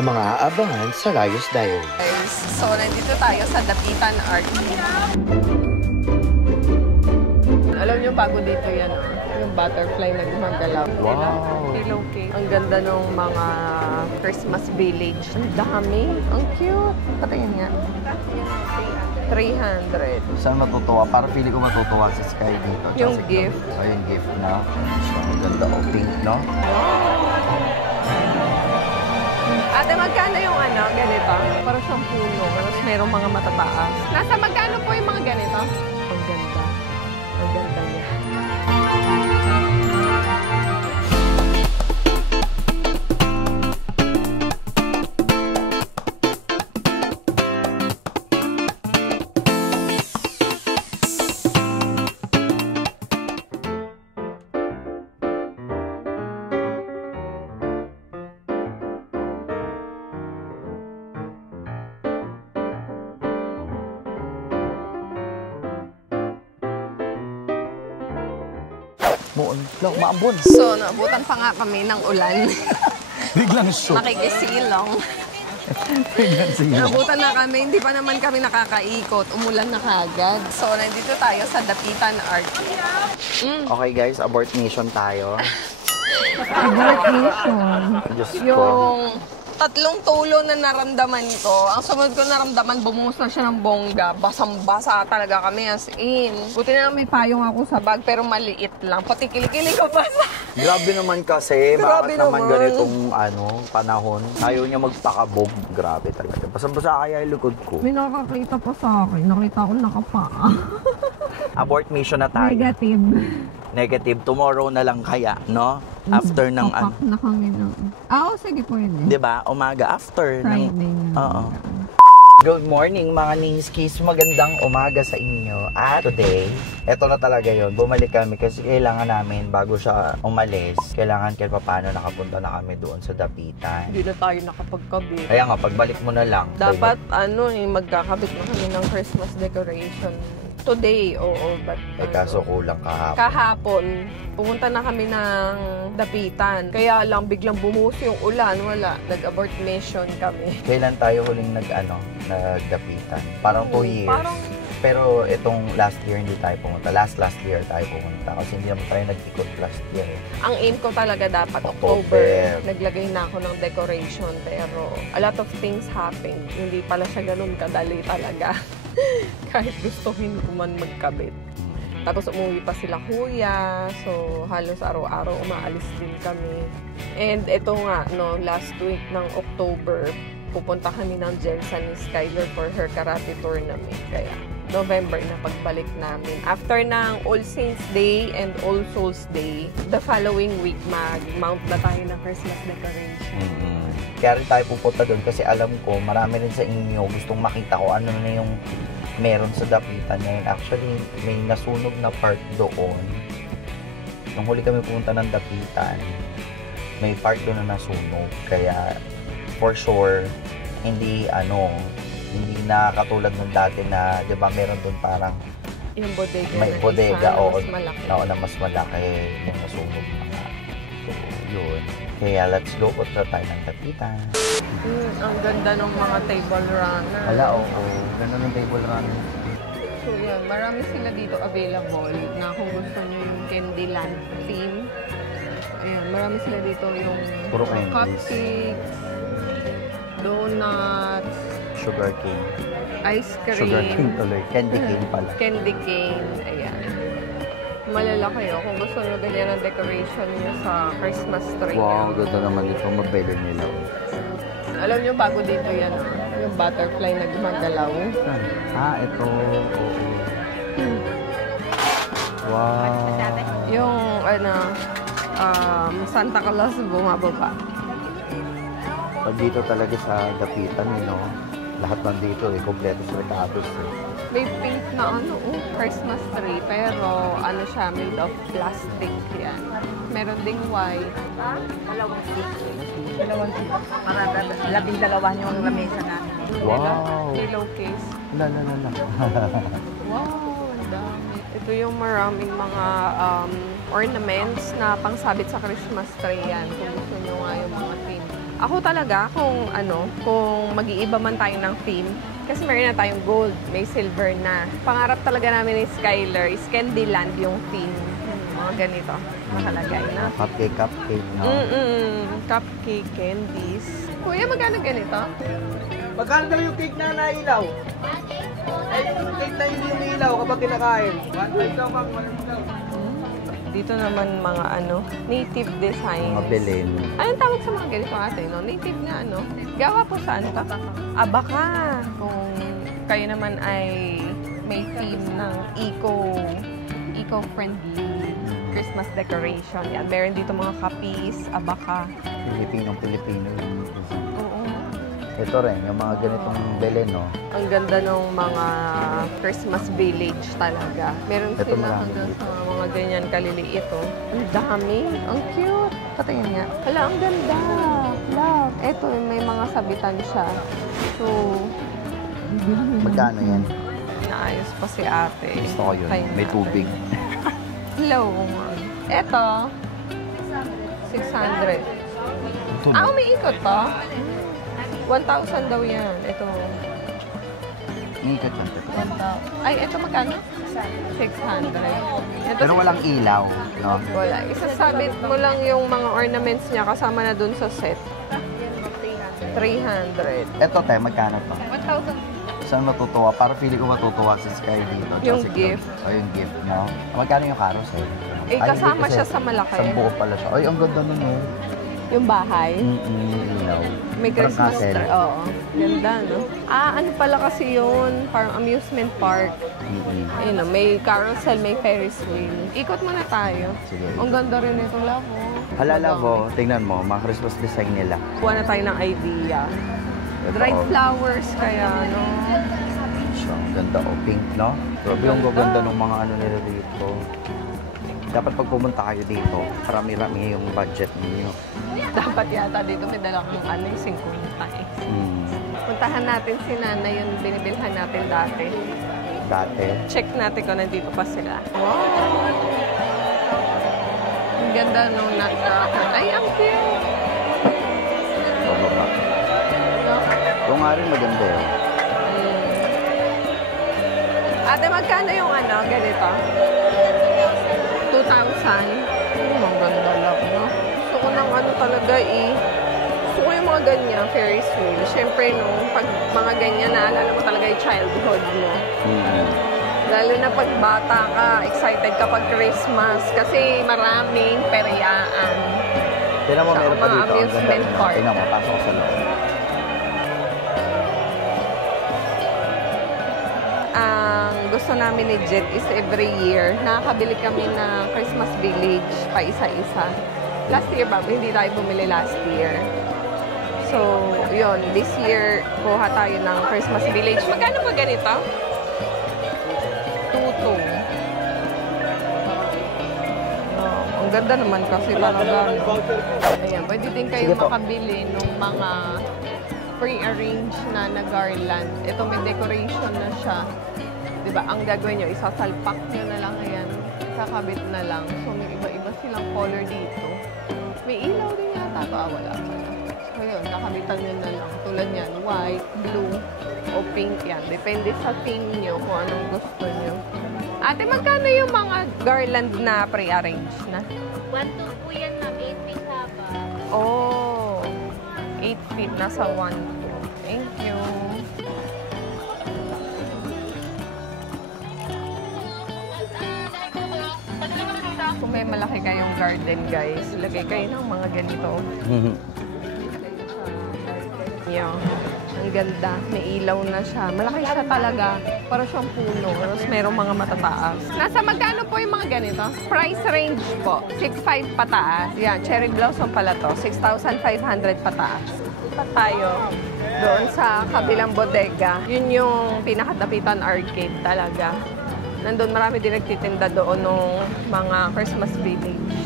ang mga aabangan sa Rayos Diary. So, nandito tayo sa Dapitan Art. Alam niyo, bago dito yan, yung butterfly na gumagalaw. Wow! Hello cake. Ang ganda ng mga Christmas village. Ang dami. Ang cute. Patingin nga. 300. Saan matutuwa? Para pili ko matutuwa si Sky dito. Yung gift. So, yung gift na. So, ang ganda o pink, no? Ate, magkano yung ganito? Parang siyang puno. Tapos mayroong mga matataas. Nasa magkano po yung mga ganito? Ang ganda. Ang ganda niya. Maambon. So, naabutan pa nga kami ng ulan. Biglang show. Nakikisilong. Biglang silong. Naabutan na kami. Hindi pa naman kami nakakaikot. Umulan na kagad. So, nandito tayo sa Dapitan Art. Okay guys, abort mission tayo. Abort mission? Diyos ko. Yung tatlong tulo na naramdaman ko. Ang sunod ko naramdaman, bumuhos na siya ng bongga. Basang-basa talaga kami as in. Buti na may payong ako sa bag, pero maliit lang. Pati kilikili ko basa. Grabe naman kasi. Grabe Bakit naman naman. ganitong panahon? Ayaw niya magpakabog. Grabe talaga. Basa-basa kaya yung likod ko. May nakakita pa sa akin. Nakita ko nakapaa. Abort mission na tayo. Negative. Negative. Tomorrow na lang kaya, no? After ng Papak na kami ng... sige, pwede. Diba? Umaga after. Friday na. Oo. Good morning mga Ninskis. Magandang umaga sa inyo. At today, eto na talaga yon. Bumalik kami kasi kailangan namin bago siya umalis. Kailangan kahit paano nakapunta na kami doon sa Dapitan. Hindi na tayo nakapagkabit. Kaya nga, pagbalik mo na lang. Dapat magkakabit na kami ng Christmas decoration. Today, oo. But, kaso kulang kahapon. Kahapon, pumunta na kami ng Dapitan. Kaya lang, biglang bumuhos yung ulan. Wala. Nag-abort mission kami. Kailan tayo huling nagdapitan? Parang 2 years. Parang... Pero itong last year hindi tayo pumunta. Last year tayo pumunta. Kasi hindi naman tayo nag-ikot last year. Ang aim ko talaga dapat October. Naglagay na ako ng decoration. Pero a lot of things happened. Hindi pala siya ganun kadali talaga. Kahit gustuhin ko man magkabit. Tapos umuwi pa sila kuya. So, halos araw-araw umaalis din kami. And ito nga, last week ng October, pupunta kami ng Jensen ni Skyler for her karate tournament. Kaya, November na pagbalik namin. After ng All Saints Day and All Souls Day, the following week, mag-mount na tayo ng Christmas decoration. Kaya rin tayo pupunta doon kasi alam ko, marami rin sa inyo gustong makita ko ano na yung meron sa Dapitan ngayon. Actually, may nasunog na part doon. Nung huli kami pumunta ng Dapitan, may part doon na nasunog. Kaya, for sure, hindi na katulad ng dati na, di ba, meron doon parang yung bodega may na bodega, isa, mas malaki. na mas malaki yung nasunog na. So, yun. Kaya let's go. Punta tayo ng Dapitan. Ang ganda ng mga table runner. Wala, oo. Ganun ang table runner. So yan, marami sila dito available na kung gusto nyo yung Candyland theme. Ayan, marami sila dito yung Puro candies. cupcakes, donuts, Sugar cane. ice cream. Sugar cane tuloy. Candy cane pala. Candy cane. Ayan. Malalaki kung gusto nyo ganyan ang decoration nyo sa Christmas tree. Wow, ganda naman dito. Mabelo nila. Alam nyo, bago dito yan, yung butterfly na gumagalaw. Ito. Wow. Yung, Santa Claus bumababa. Pag dito talaga sa Dapitan, lahat nandito kompleto sa recados. May pink na Christmas tree, pero siya, made of plastic yan. Meron ding white. Dalawang seat. Para 12 yung lamesa namin. Wow. Pillowcase. Lala. Wow, ang dami. Ito yung maraming mga ornaments na pangsabit sa Christmas tree yan. Kung gusto nyo nga yung mga theme. Ako talaga, kung mag-iiba man tayo ng theme, kasi meron na tayong gold, may silver na. Pangarap talaga namin ni Skyler is Candyland yung theme. Mga ganito, nakalagay na. Cupcake, no? Cupcake, candies. Kuya, magkano ganito? Magkano daw yung cake na nailaw? Ay, yung cake na hindi umiilaw kapag kinakain. 1 daw, ma'am. 1 daw. Dito naman mga native designs. Mga Belen. Anong tawag sa mga ganito ate, no? Native nga, Gawa po saan ka? Baka. Kung kayo naman ay may theme ng eco-friendly Christmas decoration. Yan. Meron dito mga kapis, abaka. Pilipinong-Pilipino yung design. Oo. Ito rin, yung mga ganitong Belen, no? Ang ganda ng mga Christmas village talaga. Meron Ito sila marami hanggang dito. sa mga ganyan kaliliit, oh. Ang dami. Ang cute. Patingin nga. Hala, ang ganda. Love. Ito, may mga sabitan siya. So, Magkano yan? naayos pa si ate. Gusto ko yun. Kaya May nga. tubig. Hello. Ito, 600. Ito, Ah, umiikot pa? 1,000 daw yan. Ito. Ikot lang. Ito. Ay, ito magkano? 600. Ito, Pero walang ilaw, no? wala. Isasabit mo lang yung mga ornaments niya kasama na dun sa set. 300. Ito, te, magkano to? 1,000. Saan matutuwa? Para feeling ko matutuwa si Sky dito. Yung Kasi gift. O, yung gift, no? Magkano yung carousel? Eh, Ay, hindi kasama kasi siya sa malaki. Isang buo pala siya. Ay, ang ganda nun, no? Yung bahay. Ilaw. May Parang Christmas castle. tree. Oo. Ganda, no? Ah, ano pala kasi yun? Parang amusement park. Ayun, no? May carousel, may Ferris wheel. Ikot muna tayo. Sige. Ang ganda rin itong labo. Halala ko, tingnan mo, mga Christmas design nila. Kuha na tayo ng idea. Dried Oo. flowers kaya, no? So, ang ganda o pink, no? Grabe yung Ganda. gaganda ng mga ano nila dito. Dapat pag pumunta kayo dito, marami-rami yung budget ninyo. Dapat yata dito may dalang yung 50 eh. Puntahan natin si Nana yung binibilhan natin dati. Dati. Check natin kung nandito pa sila. Wow! Ang ganda nung ay, ang cute! Baba. No? Ito nga rin maganda eh. Ate, magkano yung ganito? 2,000? Ang ganda lang, no? Gusto ko ng talaga eh. Gusto ko yung mga ganyan, Ferris wheel. Siyempre, no, pag mga ganyan, naalala mo talaga yung childhood mo. Lalo na pag bata ka, excited ka pag Christmas kasi maraming periyaan. Tingnan mo, Sa meron pa mga dito. Ang ganda amusement rin. park. Tingnan mo, pasok ko sa loob. Ang gusto namin ni Jet is every year, nakakabili kami ng Christmas village pa isa-isa. Last year ba? Hindi tayo bumili last year. So, yun. This year, kuha tayo ng Christmas village. Magkano ba ganito? 2,200. Ang ganda naman kasi talaga. Ayan, pwede din kayo Sige po. makabili ng mga pre-arrange na garland. Ito may decoration na siya. Diba? Ang gagawin nyo, isasalpak nyo na lang yan. Kakabit na lang. So, may iba-iba silang color dito. May ilaw din yata. Wala pala. So, yun. Nakabitan nyo na lang. Tulad yan, white, blue, o pink yan. Depende sa theme nyo kung anong gusto nyo. Ate, magkano yung mga garland na pre-arrange na? 1,200 po yan, ma'am. 8 feet haba. Oh, 8 feet. Nasa 1. Thank you. Kung may malaki kayong garden, guys, lagay kayo ng mga ganito. Yan. Ang ganda. May ilaw na siya. Malaki siya talaga. Para siyang puno. Tapos merong mga matataas. Nasa magkano po yung mga ganito? Price range po. 6,500 pataas. Yan. Cherry blossom pala to. 6,500 pataas. Pa tayo doon sa kabilang bodega. Yun yung pinakadapitan arcade talaga. Nandun marami din nagtitinda doon ng mga Christmas village.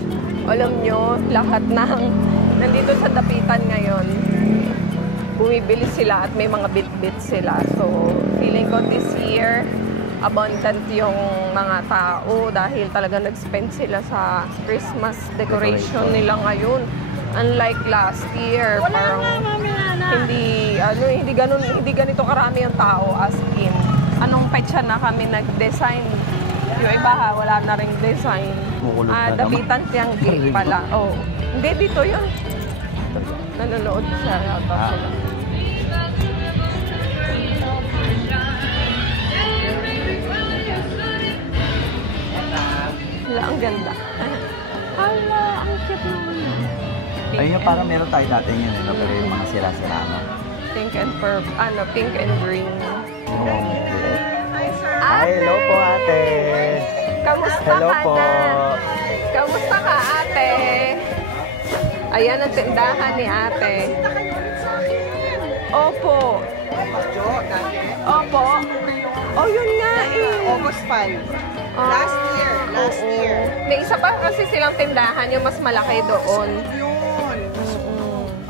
Alam nyo, lahat ng nandito sa dapitan ngayon, bumibili sila at may mga bit-bit sila. So, feeling ko this year, abundant yung mga tao dahil talaga nag-spend sila sa Christmas decoration nila ngayon. Unlike last year, parang hindi ganito karami yung tao as in. Anong petsa na kami nag-design? Yung iba wala na ring design. Dapitan Tianggit pala. Oh. Hindi, dito yun. Nanonood siya yata sila. Hala, ang ganda. Hala, ang cute naman. Ayun yung parang meron tayo dati yun, pero yung mga sira-sira na. Pink and green. Hi, hello po ate. Kamusta Hello ka po. na? Kamusta ka ate? Ayan ang tindahan ni ate. Opo. Opo. Oh, yun nga eh. August 5. Last year. May isa pa kasi silang tindahan, yung mas malaki doon. Yun.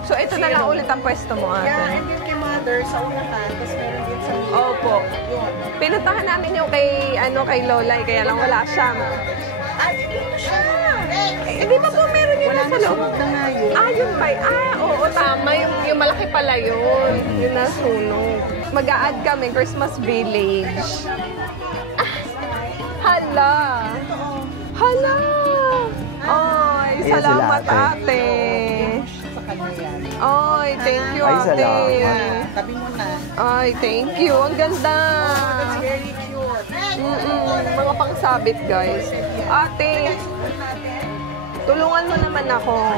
So, ito na lang ulit ang pwesto mo, ate. Yeah, and then kay mother sa unahan, tapos meron din sa liit. Opo. Yun. Pinuntahan namin yung kay Lola, kaya lang wala siya. Dito siya. Di ba po meron yun sa loob? Na nga yun. Yun ba? Oo, tama. Yung malaki pala yun. Yung nasunog. Mag-a-add kami, Christmas Village. Hala! Hala! Ay, salamat ate. Sa kanya yan. Ay, thank you Ay, ate. salamat. Tabi mo na. Ay, thank you. Ang ganda. That's very cute. Mga pangsabit, guys. Ate, tulungan mo naman ako.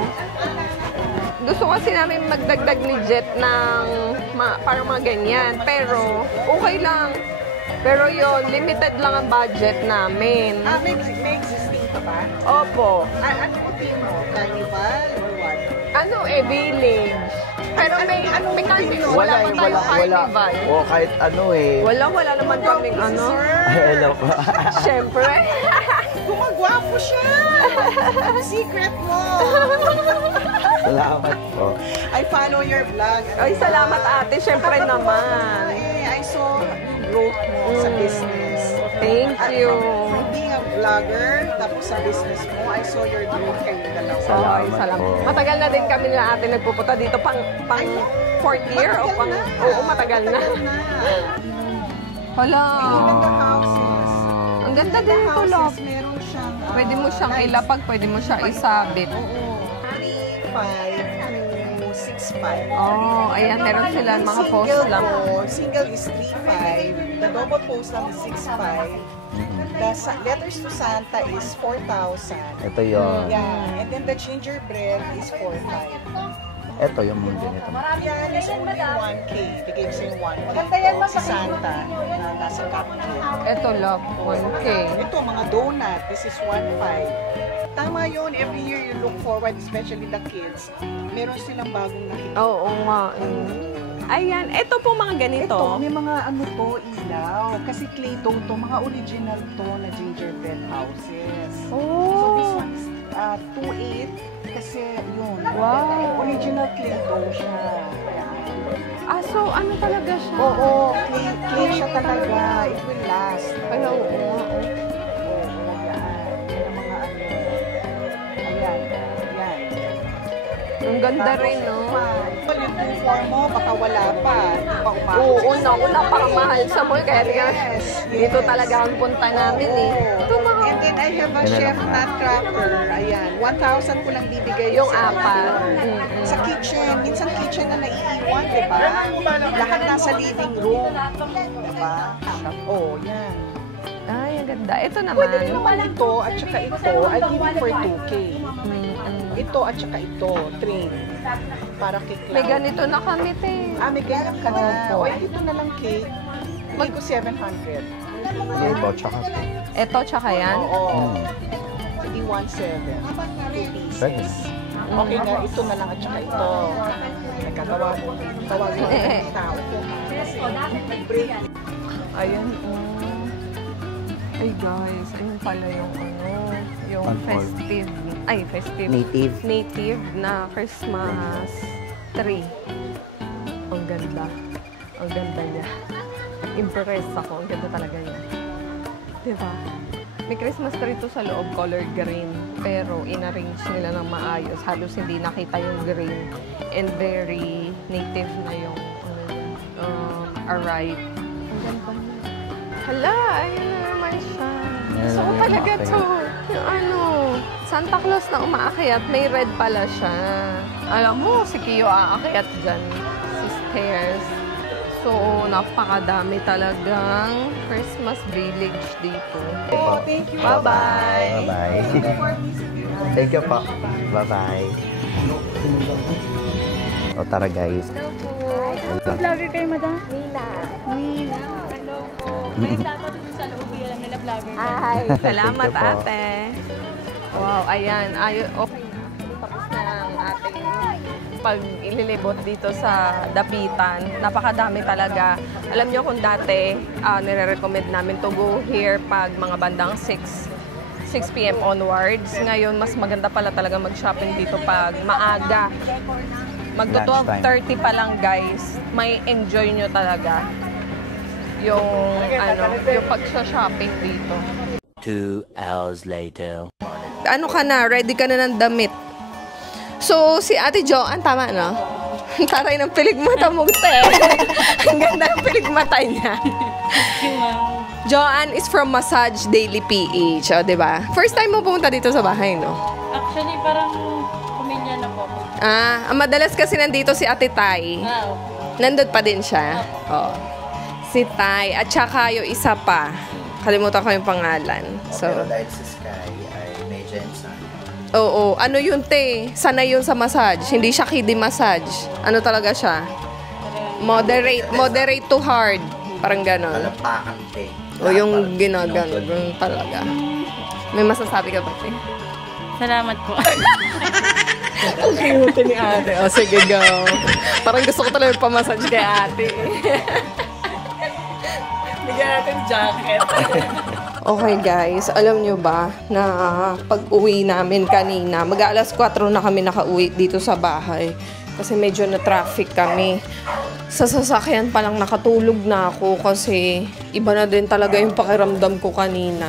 Gusto kasi namin magdagdag ni Jet ng parang mga ganyan. Pero, okay lang. Pero yon limited lang ang budget namin. May existing pa ba? Opo. Ano po team mo? Carnival or what? Village. Pero may carnival. Wala pa tayo carnival. O kahit ano eh. Wala naman kaming ano. Hello po. Siyempre. Gumagwapo siya! Secret mo! Salamat po. I follow your vlog. Ay, salamat ate. Siyempre naman. I saw growth mo sa business. Thank you. Being a vlogger, tapos sa business mo, I saw your growth kayong dalawa. Salamat. Matagal na din kami nila ate nagpupunta dito pang fourth year o pang oo, matagal na. Hala. Even the houses. Ang ganda din ito, love. Meron siyang Pwede mo siyang ilapag, pwede mo siya isabit. Oo. 3.5 to 6.5. Oh, ayan, meron sila mga post lang. Single is 3.5. The double post lang is 6.5. The letters to Santa is 4,000. Ito yun. Yeah, and then the gingerbread is 4,500. Ito yung mundo nito. Yan is only 1K. Bigay ko sa'yo 1K. Maganda yan si Santa na nasa cupcake. Ito, love, 1K. Ito, mga donut. This is 1.5. Tama yun. Every year you look forward, especially the kids. Meron silang bagong nakikita. Oo nga. Ayan, ito po mga ganito. Ito, may mga ano to, ilaw. Kasi clay to, mga original to na gingerbread houses. So this Oh, one is 2.8 kasi yun. Wow. Original clay dough siya. so ano talaga siya? Oo, clay siya talaga. It will last. Ay, oo. Oo, yan. Yan ang mga ano. Ayan, yan. Ang ganda rin, no? Yung uniform mo, baka wala pa. Hindi pa umahal. Oo, wala pang mahal sa mall. Kaya dito talaga ang punta namin eh. Ito mga... And then I have a chef nutcracker. Ayan, 1,000 ko lang bibigay Yung sa apat. Sa kitchen. Minsan kitchen na naiiwan, di ba? Lahat nasa living room. Di ba? Oh, yan. Ay, ang ganda. Ito naman. Pwede rin naman ito at saka ito. I give it for 2K. Ito at saka ito, train. Para kay Cloud. May ganito na kami, te. May ganyan ka na. Opo. O, dito na lang cake. Bigay ko 700. Ito, tsaka. Ito, tsaka yan. Oo. Hindi 1,700. 2 pieces. Pwede. Okay na, ito na lang at saka ito. Tawag mo yung tao. Break. Ayan, Ay, guys. Ayun pala yung yung festive. Ay, festive. Native na Christmas tree. Ang ganda. Ang ganda niya. Impressed ako. Ang ganda talaga niya. Diba? May Christmas tree to sa loob, color green. Pero in-arrange nila ng maayos. Halos hindi nakita yung green. And very native na yung arrive. Ang ganda niya. Hala, ayun na naman siya. So talaga to. Yung Santa Claus na umaakyat, may red pala siya. Alam mo, si Kiyo aakyat dyan. Si stairs. So, napakadami talagang Christmas village dito. Oh, thank you. Bye-bye. Bye-bye. Thank you po. Bye-bye. O tara guys. Hello po. Vlogger kayo, madam? Nina. Hello po. May dapat dito sa loob lang nila vlogger. Ay, salamat Thank you po. ate. Wow, ayan. Okay na. Tapos na ang ating pag-ililibot dito sa Dapitan. Napakadami talaga. Alam nyo kung dati, nire-recommend namin to go here pag mga bandang 6 p.m. onwards. Ngayon, mas maganda pala talaga mag-shopping dito pag maaga. Magto-12:30 pa lang guys. May enjoy nyo talaga yung pag-shopping dito. 2 hours later. Ano ka na? Ready ka na ng damit? So, si Ate Joanne, tama no? Taray ng piligmata mo, te. Ang ganda ng piligmata niya. Joanne is from Massage Daily PH, o, diba? First time mo pumunta dito sa bahay, no? Actually, parang pamilya na po. Madalas kasi nandito si Ate Tai. Nandun pa din siya. Oh. Si Tai, at saka yung isa pa. Kalimutan ko yung pangalan. So, Pero dahil si Sky ay may Jensen. oo. Ano yun, te? Sanay yun sa massage. Hindi siya kiddie massage. Ano talaga siya? Moderate to hard. Parang ganon. Kalampakan te. O yung ginagano talaga. May masasabi ka ba, te? Salamat po. Ang cute ni ate. O, sige, go. Parang gusto ko talaga pamassage kay ate. Bigyan natin jacket. Okay guys, alam nyo ba na pag-uwi namin kanina, mag-aalas 4 na kami nakauwi dito sa bahay. Kasi medyo na-traffic kami. Sa sasakyan pa lang nakatulog na ako kasi iba na din talaga yung pakiramdam ko kanina.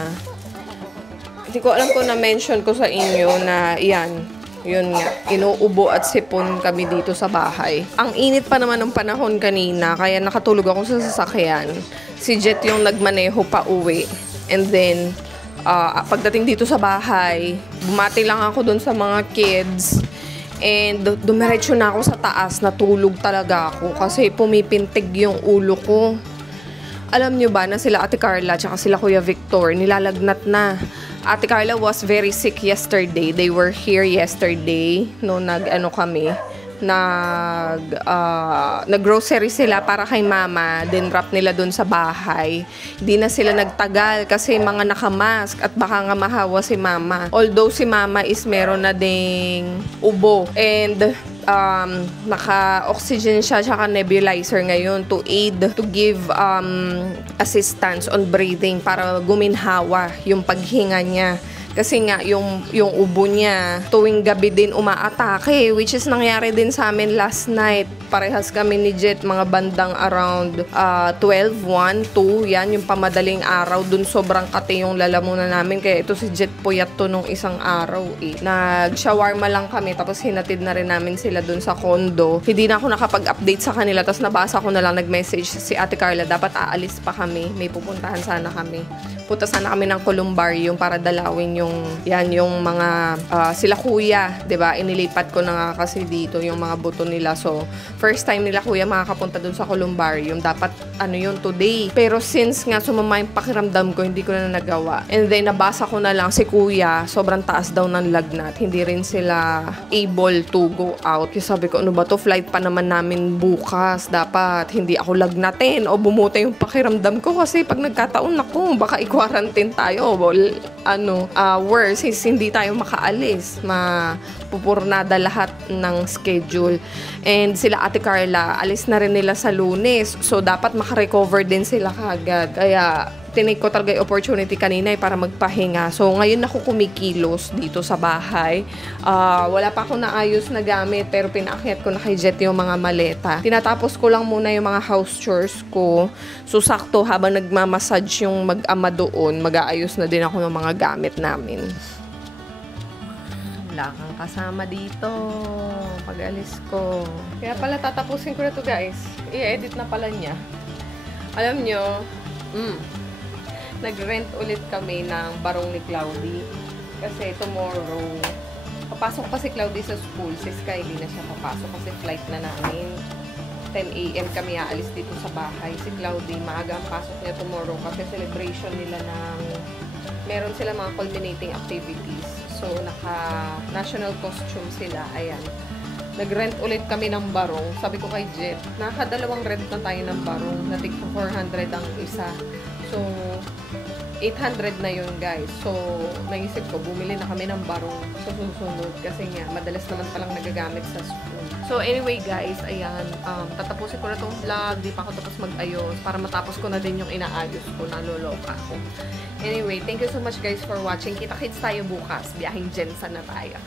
Hindi ko alam kung na-mention ko sa inyo na yun nga, inuubo at sipon kami dito sa bahay. Ang init pa naman ng panahon kanina, kaya nakatulog ako sa sasakyan. Si Jet yung nagmaneho pa uwi. And then, pagdating dito sa bahay, bumati lang ako dun sa mga kids. And dumiretso na ako sa taas, natulog talaga ako kasi pumipintig yung ulo ko. Alam nyo ba na sila Ate Carla at sila Kuya Victor, nilalagnat na. Ate Carla was very sick yesterday. They were here yesterday no nag-grocery sila para kay mama. Then wrap nila dun sa bahay. Hindi na sila nagtagal kasi mga nakamask at baka nga mahawa si mama. Although si mama is meron na ding ubo. And naka-oxygen siya tsaka nebulizer ngayon to give assistance on breathing para guminhawa yung paghinga niya. Kasi nga, yung ubo niya, tuwing gabi din umaatake, which is nangyari din sa amin last night. Parehas kami ni Jet, mga bandang around 12, 1, 2, yan, yung pamadaling araw. Dun sobrang kate yung lalamunan namin. Kaya ito si Jet puyat to nung isang araw eh. Nag-shawarma lang kami, tapos hinatid na rin namin sila dun sa condo. Hindi na ako nakapag-update sa kanila, tapos nabasa ko na lang, nag-message si Ate Carla, dapat aalis pa kami. May pupuntahan sana kami. Punta sana kami ng Columbarium para dalawin yung mga sila kuya, 'di ba? Inilipat ko na nga kasi dito yung mga buto nila. So, first time nila kuya makakapunta dun sa Columbarium. Dapat yun today. Pero since nga sumama yung pakiramdam ko, hindi ko na nagawa. And then nabasa ko na lang si kuya, sobrang taas daw ng lagnat. Hindi rin sila able to go out. Kasi sabi ko, ano ba to? Flight pa naman namin bukas. Dapat hindi ako lagnatin o bumuta yung pakiramdam ko kasi pag nagkataon ako, baka i-quarantine tayo. Worse, hindi tayo makaalis. Mapupurnada lahat ng schedule. And sila Ate Carla, alis na rin nila sa Lunes. So, dapat makarecover din sila kagad. Kaya, tinake ko talaga yung opportunity kanina para magpahinga. So, ngayon ako kumikilos dito sa bahay. Wala pa ako naayos na gamit, pero pinaakyat ko na kay Jet yung mga maleta. Tinatapos ko lang muna yung mga house chores ko. So, sakto, habang nagmamassage yung mag-ama doon, mag-aayos na din ako ng mga gamit namin. Wala kang kasama dito pag-alis ko. Kaya pala tatapusin ko na to, guys. I-edit na pala niya. Alam nyo, nag-rent ulit kami ng barong ni Cloudy. Kasi tomorrow, papasok pa si Cloudy sa school. Si Sky, hindi na siya papasok kasi flight na namin. 10 a.m. kami aalis dito sa bahay. Si Cloudy, maaga ang pasok niya tomorrow kasi celebration nila ng... Meron sila mga culminating activities. So, naka-national costume sila. Ayan. Nag-rent ulit kami ng barong. Sabi ko kay Jet, nakadalawang rent na tayo ng barong. Natik ko 400 ang isa. So, 800 na yun, guys. So, naisip ko, bumili na kami ng barong sa susunod. Kasi nga, madalas naman palang nagagamit sa school. So, anyway, guys, ayan. Tatapusin ko na tong vlog. Di pa ako tapos mag-ayos. Para matapos ko na din yung inaayos ko. Naloloka ko. Anyway, thank you so much, guys, for watching. Kita-kits tayo bukas. Biyahing Jensen na tayo.